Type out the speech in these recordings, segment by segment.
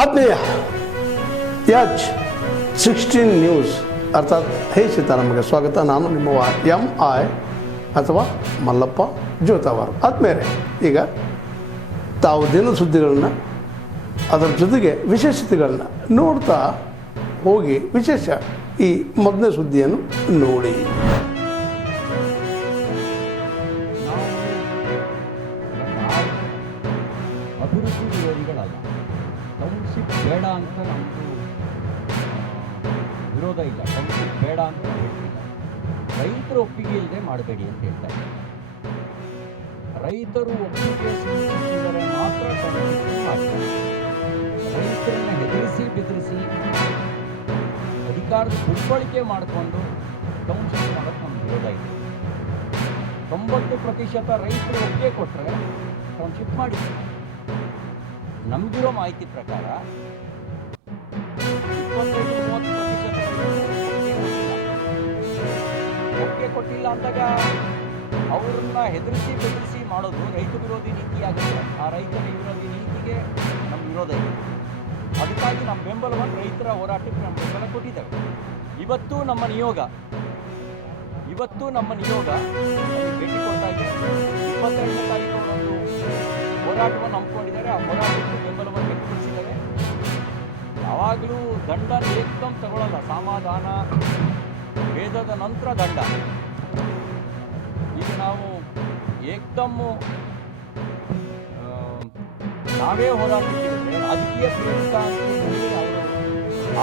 ಆತ್ಮೀಯ ಯಾಜ್ 16 ನ್ಯೂಸ್ ಅರ್ಥಾತ್ ಹೇ ಸೀತಾರಾಮಗೆ ಸ್ವಾಗತ. ನಾನು ನಿಮ್ಮ MI ಅಥವಾ ಮಲ್ಲಪ್ಪ ಜೋತಾವಾರ್. ಆದ್ಮೇಲೆ ಈಗ ತಾವು ದಿನ ಸುದ್ದಿಗಳನ್ನ ಅದರ ಜೊತೆಗೆ ವಿಶೇಷತೆಗಳನ್ನ ನೋಡ್ತಾ ಹೋಗಿ ವಿಶೇಷ ಈ ಮೊದಲನೇ ಸುದ್ದಿಯನ್ನು ನೋಡಿ. ಅಭಿವೃದ್ಧಿ ವಿರೋಧಿಗಳಲ್ಲ. ಟೌನ್ಶಿಪ್ ಬೇಡ ಅಂತ ನಮ್ಮದು ವಿರೋಧ ಇಲ್ಲ. ಟೌನ್ಶಿಪ್ ಬೇಡ ಅಂತ ಹೇಳ್ತಿಲ್ಲ. ರೈತರ ಒಪ್ಪಿಗೆ ಇಲ್ಲದೆ ಮಾಡಬೇಡಿ ಅಂತ ಹೇಳ್ತಾರೆ. ರೈತರು ಒಪ್ಪಿಗೆ ಸೂಚಿಸಿದರೆ ಮಾತ್ರ ಟೌನ್ಶಿಪ್ ಮಾಡ್ತಾರೆ. ರೈತರನ್ನ ಹೆದರಿಸಿ ಬೆದರಿಸಿ ಅಧಿಕಾರದ ದುರ್ಬಳಕೆ ಮಾಡಿಕೊಂಡು ಟೌನ್ಶಿಪ್ ಮಾಡೋಕ್ಕೆ ನಮ್ಮ ವಿರೋಧ ಇದೆ. 90% ರೈತರು ಒಪ್ಪಿಗೆ ಕೊಟ್ಟರೆ ಟೌನ್ಶಿಪ್ ಮಾಡಿ. ನಮಗಿರೋ ಮಾಹಿತಿ ಪ್ರಕಾರ 25-30% ಒಪ್ಪಿಗೆ ಕೊಟ್ಟಿಲ್ಲ ಅಂದಾಗ ಅವ್ರನ್ನ ಹೆದರಿಸಿ ಬೆದರಿಸಿ ಮಾಡೋದು ರೈತ ವಿರೋಧಿ ನೀತಿ ಆಗುತ್ತೆ. ಆ ರೈತರ ವಿರೋಧಿ ನೀತಿಗೆ ನಮ್ಮ ವಿರೋಧ ಇದೆ. ಅದಕ್ಕಾಗಿ ನಮ್ಮ ಬೆಂಬಲವನ್ನು ರೈತರ ಹೋರಾಟಕ್ಕೆ ನಮ್ಮ ಬೆಂಬಲ ಕೊಟ್ಟಿದ್ದೇವೆ. ಇವತ್ತು ನಮ್ಮ ನಿಯೋಗ ಅಲ್ಲಿ ಭೇಟಿ ಕೊಟ್ಟಾಗೆ 22ನೇ ತಾರೀಕು ಒಂದು ಹೋರಾಟವನ್ನು ಹಮ್ಮಿಕೊಂಡಿದ್ದಾರೆ. ಆ ಹೋರಾಟಕ್ಕೆ ಬೆಂಬಲವನ್ನು ವ್ಯಕ್ತಪಡಿಸಿದ್ದಾರೆ. ಯಾವಾಗಲೂ ದಂಡ ಏಕದಮ್ ತಗೊಳ್ಳಲ್ಲ. ಸಮಾಧಾನ ಭೇದದ ನಂತರ ದಂಡ. ಈಗ ನಾವು ಏಕದಮ್ಮು ನಾವೇ ಹೋರಾಟಕ್ಕೆ ರಾಜಕೀಯ ಪ್ರೇರಿತ ಅಂತ ಹೇಳಿ ಅವರು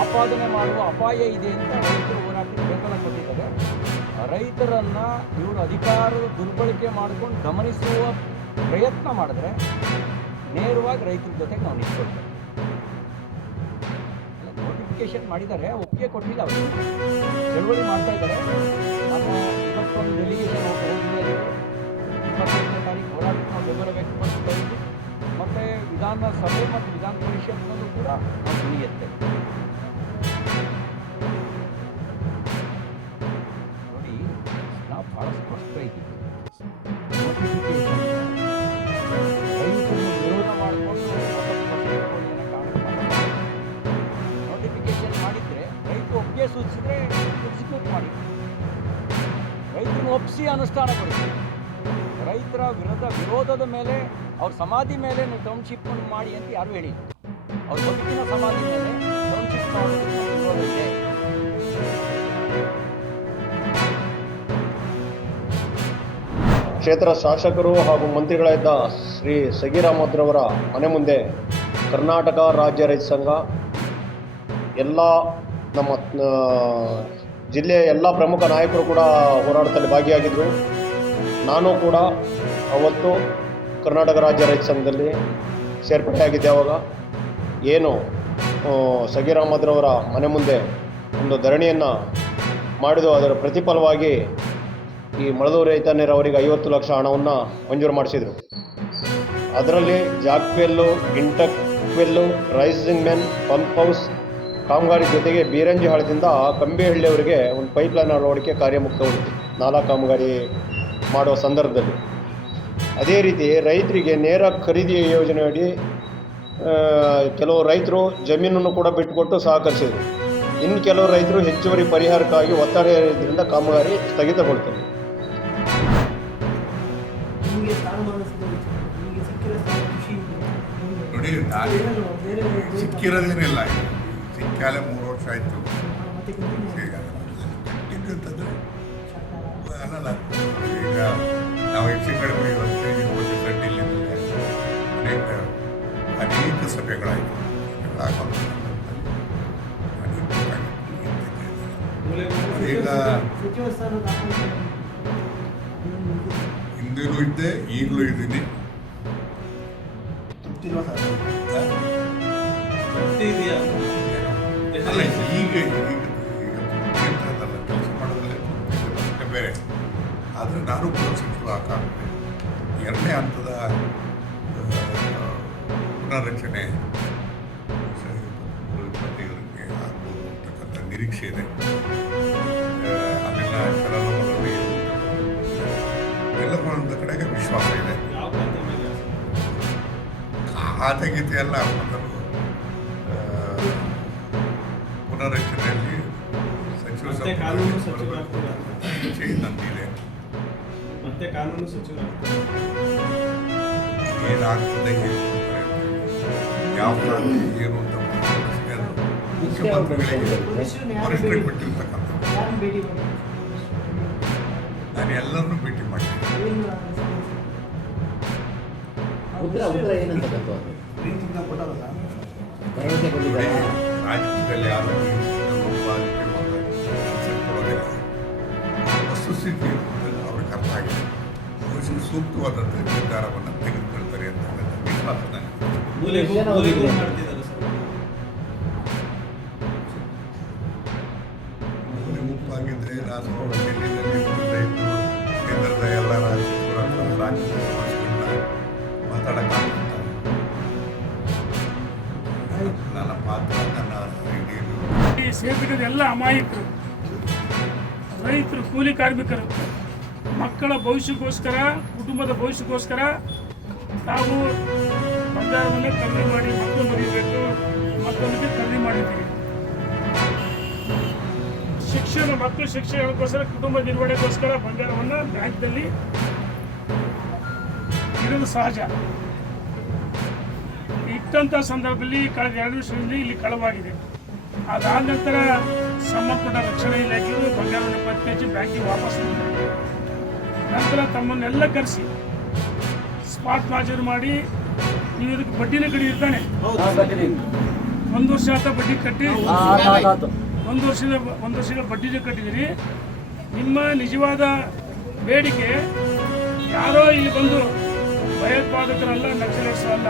ಆಪಾದನೆ ಮಾಡುವ ಅಪಾಯ ಇದೆ ಅಂತ ರೈತರು ಹೋರಾಟಕ್ಕೆ ಬೆಂಬಲ ಕೊಟ್ಟಿದ್ದಾರೆ. ರೈತರನ್ನ ಇವರು ಅಧಿಕಾರದ ದುರ್ಬಳಕೆ ಮಾಡಿಕೊಂಡು ಗಮನಿಸುವ ಪ್ರಯತ್ನ ಮಾಡಿದ್ರೆ ನೇರವಾಗಿ ರೈತರ ಜೊತೆಗೆ ನಾವು ನಿಂತ್ಕೊಳ್ತೇವೆ. ನೋಟಿಫಿಕೇಶನ್ ಮಾಡಿದ್ದಾರೆ, ಒಪ್ಪಿಗೆ ಕೊಟ್ಟಿಲ್ಲ. ಅವರು ಚಳವಳಿ ಮಾಡ್ತಾ ಇದ್ದಾರೆ. ನಮ್ಮ ಇವತ್ತೊಂದು ಡೆಲಿಗೇಷನ್ ಹೋಗಿದೆ. 25ನೇ ತಾರೀಕು ಹೋರಾಟಕ್ಕೆ ನಾವು ಬೆಂಬಲ ವ್ಯಕ್ತಪಡಿಸ್ತಾ ಇದ್ದೀವಿ. ಮತ್ತು ವಿಧಾನಸಭೆ ಮತ್ತು ವಿಧಾನ ಪರಿಷತ್ನಲ್ಲೂ ಕೂಡ ನಾವು ಧ್ವನಿಯತ್ತೇವೆ. ನೋಡಿ, ನಾವು ಭಾಳ ಸ್ಪಷ್ಟ ಇದ್ದೀವಿ. ನೋಟಿಫಿಕೇಶನ್ ರೈತರನ್ನು ವಿರೋಧ ಮಾಡಿಕೊಂಡು ನೋಟಿಫಿಕೇಶನ್ ಮಾಡಿದರೆ ರೈತರು ಒಪ್ಪಿಗೆ ಸೂಚಿಸಿದ್ರೆ ಎಕ್ಸಿಕ್ಯೂಟ್ ಮಾಡಿ, ರೈತರನ್ನು ಒಪ್ಪಿಸಿ ಅನುಷ್ಠಾನಗೊಳಿಸಿ. ರೈತರ ವಿರೋಧದ ಮೇಲೆ ಅವ್ರ ಸಮಾಧಿ ಮೇಲೆ ನೀವು ಟೌನ್ಶಿಪ್ ಮಾಡಿ ಅಂತ ಯಾರು ಹೇಳಿಲ್ಲ. ಅವ್ರ ಬದುಕಿನ ಸಮಾಧಿ ಮೇಲೆ ಟೌನ್ಶಿಪ್ ಮಾಡೋದಕ್ಕೆ ವಿರೋಧ ಇದೆ. ಕ್ಷೇತ್ರ ಶಾಸಕರು ಹಾಗೂ ಮಂತ್ರಿಗಳಾದ ಶ್ರೀ ಸಗೀರ್ ಅಹಮದ್ ರವರ ಮನೆ ಮುಂದೆ ಕರ್ನಾಟಕ ರಾಜ್ಯ ರೈತ ಸಂಘ ಎಲ್ಲ ನಮ್ಮ ಜಿಲ್ಲೆಯ ಎಲ್ಲ ಪ್ರಮುಖ ನಾಯಕರು ಕೂಡ ಹೋರಾಟದಲ್ಲಿ ಭಾಗಿಯಾಗಿದ್ದರು. ನಾನು ಕೂಡ ಅವತ್ತು ಕರ್ನಾಟಕ ರಾಜ್ಯ ರೈತ ಸಂಘದಲ್ಲಿ ಸೇರ್ಪಡೆಯಾಗಿದ್ದೆ. ಆವಾಗ ಏನು ಸಗೀರ್ ಅಹಮದ್ ರವರ ಮನೆ ಮುಂದೆ ಒಂದು ಧರಣಿಯನ್ನು ಮಾಡಿದ್ದು, ಅದರ ಪ್ರತಿಫಲವಾಗಿ ಈ ಮಳದೂರು ರೈತ ನೀರಾವರಿಗೆ 50 ಲಕ್ಷ ಹಣವನ್ನು ಮಂಜೂರು ಮಾಡಿಸಿದರು. ಅದರಲ್ಲಿ ಜಾಕ್ವೆಲ್ಲು, ಇಂಟಕ್ವೆಲ್ಲು, ರೈಸಿಂಗ್ ಮೆನ್, ಪಂಪ್ ಹೌಸ್ ಕಾಮಗಾರಿ ಜೊತೆಗೆ ಬೀರಂಜಿ ಹಾಳದಿಂದ ಕಂಬಿಹಳ್ಳಿಯವರಿಗೆ ಒಂದು ಪೈಪ್ಲೈನ್ ಅಳವಡಿಕೆ ಕಾರ್ಯಮುಕ್ತವಾಯಿತು 4 ಕಾಮಗಾರಿ ಮಾಡುವ ಸಂದರ್ಭದಲ್ಲಿ. ಅದೇ ರೀತಿ ರೈತರಿಗೆ ನೇರ ಖರೀದಿ ಯೋಜನೆಯಡಿ ಕೆಲವು ರೈತರು ಜಮೀನನ್ನು ಕೂಡ ಬಿಟ್ಟುಕೊಟ್ಟು ಸಹಕರಿಸಿದರು. ಇನ್ನು ಕೆಲವು ರೈತರು ಹೆಚ್ಚುವರಿ ಪರಿಹಾರಕ್ಕಾಗಿ ಒತ್ತಡ ಇದ್ದರಿಂದ ಕಾಮಗಾರಿ ಸ್ಥಗಿತಗೊಳ್ತಾರೆ. ನೋಡಿ, ಸಿಕ್ಕಿರೋದೇನಿಲ್ಲ. ಸಿಕ್ಕಾಲೆ 3 ವರ್ಷ ಆಯಿತು. ಅಲ್ಲಲ್ಲ, ಈಗ ನಾವು ಹೆಚ್ಚಿನ ಕಡಿಮೆ 25 ಕೋಟಿ ಸಡ್ಡಿಲ್ಲಿದ್ದರೆ ಅನೇಕ ಸಭೆಗಳಾಯಿತು. ಈಗ ಹಿಂದೂ ಇದ್ದೆ, ಈಗಲೂ ಇದ್ದೀನಿ. ಅಲ್ಲ, ಈಗ ಕೆಲಸ ಮಾಡೋದ್ರಲ್ಲಿ ಬೇರೆ. ಆದರೆ ನಾನು ಕೂಡ ಸಚಿವ ಆಕಾಂಕ್ಷೆ 2ನೇ ಹಂತದ ಪುನರ್ರಚನೆ 25ಕ್ಕೆ ಆಗ್ಬೋದು ಅಂತಕ್ಕಂಥ ನಿರೀಕ್ಷೆ ಇದೆ. ಅಲ್ಲೆಲ್ಲ ಚಲನವಲನ ಎಲ್ಲ ಒಂದು ಕಡೆಗೆ ವಿಶ್ವಾಸ ಇದೆ. ಖಾತೆ ಗೀತೆ ಎಲ್ಲ ಮೊದಲು ಮತ್ತೆ ಕಾನೂನು ಸಚಿವರಾಗ್ತೀರಾ? ಚೇಂಜ್ ನಂದಿದೆ. ಮತ್ತೆ ಕಾನೂನು ಸಚಿವರಾಗ್ತೀರಾ? ಏನಾಗ್ತದೆ ಯಾವ ಕ್ರಾಂತಿ ಏನು ಅಂತ ಮುಖ್ಯಮಂತ್ರಿಗಳಿಗೆ ವರಿಷ್ಠರಿಗೆ ಬಿಟ್ಟಿರ್ತಕ್ಕಂಥ ನಾನು ಎಲ್ಲರನ್ನೂ ಭೇಟಿ ಮಾಡ್ತೀನಿ. ನೋಡಿ, ರಾಜಕೀಯದಲ್ಲಿ ಯಾರು ಕೊಡೋದಿಲ್ಲ. ವಸ್ತುಸ್ಥಿತಿ ಅವ್ರಿಗೆ ಅರ್ಥ ಆಗಿದೆ. ಬಹುಶಃ ಸೂಕ್ತವಾದಂಥ ನಿರ್ಧಾರವನ್ನು ತೆಗೆದುಕೊಳ್ತಾರೆ ಅಂತ ವಿಶ್ವಾಸ ನನಗೆ. ಮಾಡ್ತಿದ್ದಾರೆ ಸರ್. ಮೂಲೆ ಮುಪ್ಪಾಗಿದ್ದರೆ ನಾನು ಡೆಲ್ಲಿನಲ್ಲಿ ಕೇಂದ್ರದ ಎಲ್ಲ ರಾಜ್ಯಗಳ ಮಾತಾಡೋಕ್ಕಾಗುತ್ತ. ನನ್ನ ಪಾತ್ರ ನನ್ನ ಇದೇನು ಈ ಸೇರ್ಬಿಟ್ಟಿದ ಎಲ್ಲ ಅಮಾಯಕರು, ರೈತರು, ಕೂಲಿ ಕಾರ್ಮಿಕರು, ಮಕ್ಕಳ ಭವಿಷ್ಯಕ್ಕೋಸ್ಕರ, ಕುಟುಂಬದ ಭವಿಷ್ಯಕ್ಕೋಸ್ಕರ ನಾವು ಬಂಗಾರವನ್ನೇ ಖರೀದಿ ಮಾಡಿ ಮಕ್ಕಳು ಮರಿಬೇಕು, ಮಕ್ಕಳಿಗೆ ಖರೀದಿ ಮಾಡಿದ್ದೀವಿ. ಮಕ್ಕಳು ಶಿಕ್ಷಣಕ್ಕೋಸ್ಕರ, ಕುಟುಂಬ ನಿರ್ವಹಣೆಗೋಸ್ಕರ ಬಂಗಾರವನ್ನು ಬ್ಯಾಂಕ್ನಲ್ಲಿ ಇರೋದು ಸಹಜ. ಇಟ್ಟಂಥ ಸಂದರ್ಭದಲ್ಲಿ ಕಳೆದ 2 ವರ್ಷದಲ್ಲಿ ಇಲ್ಲಿ ಕಳವಾಗಿದೆ. ಅದಾದ ನಂತರ ಸಂಬಂಧಪಟ್ಟ ರಕ್ಷಣಾ ಇಲಾಖೆಯು ಬಂಗಾರವನ್ನು ಪತ್ತೆ ಹಚ್ಚಿ ಬ್ಯಾಂಕಿಗೆ ವಾಪಸ್ ಮಾಡಿದ್ದಾರೆ. ನಂತರ ತಮ್ಮನ್ನೆಲ್ಲ ಕರೆಸಿ ಸ್ಪಾಟ್ ಮಾಜೂರು ಮಾಡಿ, ನೀವು ಇದಕ್ಕೆ ಬಡ್ಡಿನೇ ಕಡಿದಿರ್ತಾನೆ, 1 ವರ್ಷ ಆತ ಬಡ್ಡಿ ಕಟ್ಟಿ 1 ವರ್ಷದ ಬಡ್ಡಿನೇ ಕಟ್ಟಿದ್ದೀರಿ. ನಿಮ್ಮ ನಿಜವಾದ ಬೇಡಿಕೆ ಯಾರೋ ಇಲ್ಲಿ ಬಂದು ಭಯೋತ್ಪಾದಕರಲ್ಲ, ನಕ್ಸಲೈಟ್ಸ್ ಅಲ್ಲ,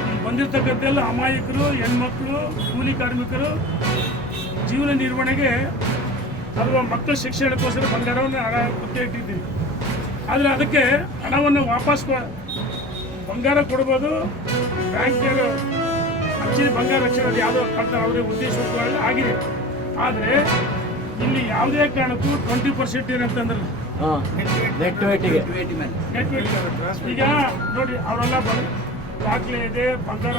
ಇಲ್ಲಿ ಬಂದಿರತಕ್ಕಂತೆಲ್ಲ ಅಮಾಯಕರು, ಹೆಣ್ಮಕ್ಳು, ಕೂಲಿ ಕಾರ್ಮಿಕರು ಜೀವನ ನಿರ್ವಹಣೆಗೆ ಅಥವಾ ಮಕ್ಕಳ ಶಿಕ್ಷಣಕ್ಕೋಸ್ಕರ ಬಂಗಾರವನ್ನು ಹಣ ಪತ್ತೆ ಇಟ್ಟಿದ್ದೀವಿ. ಆದರೆ ಅದಕ್ಕೆ ಹಣವನ್ನು ವಾಪಸ್ ಬಂಗಾರ ಕೊಡ್ಬೋದು, ಬ್ಯಾಂಕಿಯರು ಆಕ್ಚುಲಿ ಬಂಗಾರ ರಕ್ಷಣೆ ಯಾವುದೋ ಕಳ್ತಾರೆ, ಅವರೇ ಉದ್ದೇಶಪೂರ್ವಕವಾಗಿ ಆಗಿದೆ. ಆದರೆ ಇಲ್ಲಿ ಯಾವುದೇ ಕಾರಣಕ್ಕೂ 20% ಏನಂತಂದ್ರೆ ನೆಟ್ ವೇಟ್. ಈಗ ನೋಡಿ, ಅವರೆಲ್ಲ ದಾಖಲೆ ಇದೆ, ಬಂಗಾರ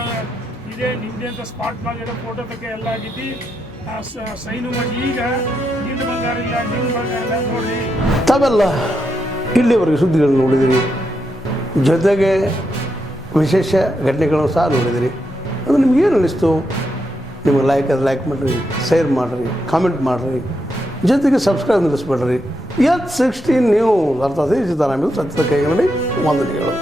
ಇದೆ, ನಿಮ್ಮದೇ ಅಂತ ಸ್ಪಾಟ್ ಮಾಡಿರೋ ಫೋಟೋ ತಕ್ಕ ಎಲ್ಲ ಆಗಿದ್ದು ಸೈನು ಮಾಡಿ. ಈಗ ನಿನ್ನ ಬಂಗಾರ ಇಲ್ಲ, ನಿಮ್ಮ ಬಂಗಾರ ಇಲ್ಲ ನೋಡಿ. ತಾವೆಲ್ಲ ಇಲ್ಲಿವರೆಗೆ ಸುದ್ದಿಗಳನ್ನು ನೋಡಿದಿರಿ, ಜೊತೆಗೆ ವಿಶೇಷ ಘಟನೆಗಳನ್ನು ಸಹ ನೋಡಿದಿರಿ. ಅದು ನಿಮ್ಗೇನು ಅನ್ನಿಸ್ತು? ನಿಮಗೆ ಲೈಕ್ ಮಾಡಿರಿ, ಶೇರ್ ಮಾಡಿರಿ, ಕಾಮೆಂಟ್ ಮಾಡಿರಿ, ಜೊತೆಗೆ ಸಬ್ಸ್ಕ್ರೈಬ್ ನಿಲ್ಲಿಸ್ಬೇಡ್ರಿ. H16 ನ್ಯೂಸ್ ಅರ್ಥಾತ್ ಸಿದ್ದರಾಮಯ್ಯ ಸತ್ಯದ ಕೈಗನ್ನಡಿ ವಂದನೆಗಳು.